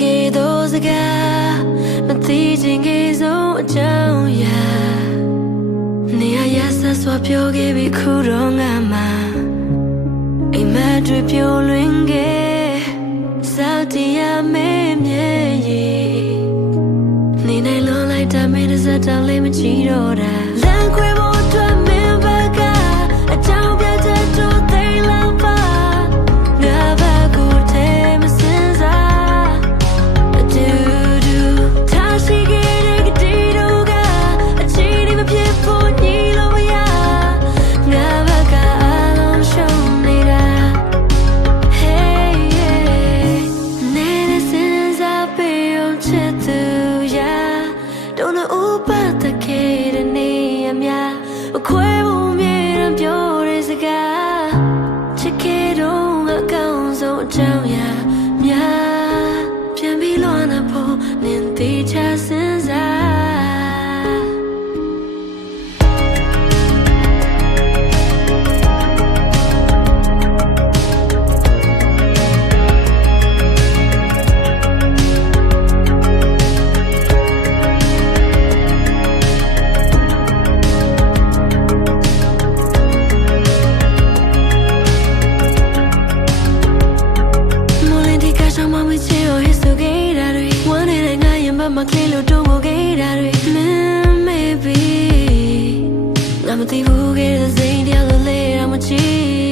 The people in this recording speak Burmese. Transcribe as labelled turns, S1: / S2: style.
S1: ကားမသိချင်ခဲ့ဆုံးအကြောင်းအရာနေရရဆက်စွာပြောခဲ့ပြီးခုတော့ငါမှာအိမ်မက်တွေပြိုလွင်ခဲ့စောက်တရားမဲမြဲရီနေနိုင်လွန်လိုက်တာမင်းတစ်စက်တောင်လေးမကြည့်တော့တာလမ်းခွဲဖို့ ခွဲဖို့မြေရန်ပြောတဲ့စကားချစ်ခဲ့တော့ငါကောင်းဆုံးအကြောင်းအရာများပြန်ပြီးလွန်နေဖို့နင်သေးချစင်စား ပါကလေးလို့တို့ကိုခဲ့တာတွေ maybe ငါမသိဘူးခဲ့တဲ့စိတ်တရားလို့လဲရမချီ